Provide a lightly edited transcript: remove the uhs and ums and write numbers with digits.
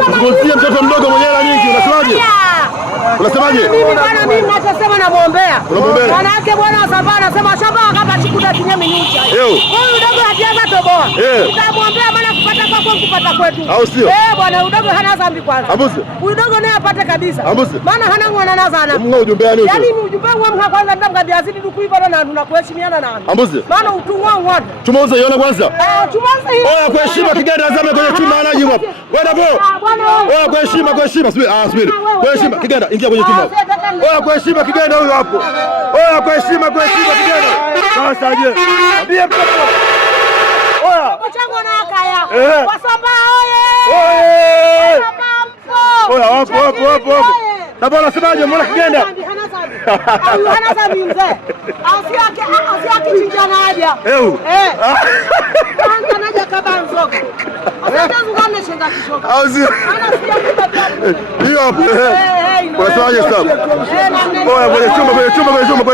Usimuzie mtoto mdogo mwenye hela nyingi, unasemaje? Unasemaje? Mimi bwana, mimi ninachosema namuombea. Maana yake bwana Samba anasema shamba kama chikuta kinye minucha. Huyu dogo hajaanza toboa. Tutamwombea maana kupata kwako kupata kwetu. Au sio? Bwana udogo hana dhambi kwanza. Huyu dogo naye apate kabisa. Maana hana ngwana nazana. Mngo ujumbe gani huo? Yaani ujumbe wangu kwanza ndamgambia azidi tukuiva na tunakuheshimiana nani. Maana utu wangu wapi? Tumeuza iona kwanza. Tumeuza hiyo. Oya kwa heshima Kigenda azame kwenye chuma anaji hapo. Wewe bro. Oya kwa heshima. Subiri. Kwa heshima Kigenda ingia kwenye chuma. Oya kwa heshima Kigenda huyo hapo. Oya kwa heshima Kigenda. Sasa je. Ambie mtoto. Oya. Mchango na akaya. Wasamba oye. Oya wapo. Sasa unasemaje mbona Kigenda? Hana dhambi mzee. Asiaki kijana haja. Kwanza naja kama mzoga. Asante shinda kishoka. Hiyo hapo. Unasemaje sasa? Oya kwenye chumba kwa heshima.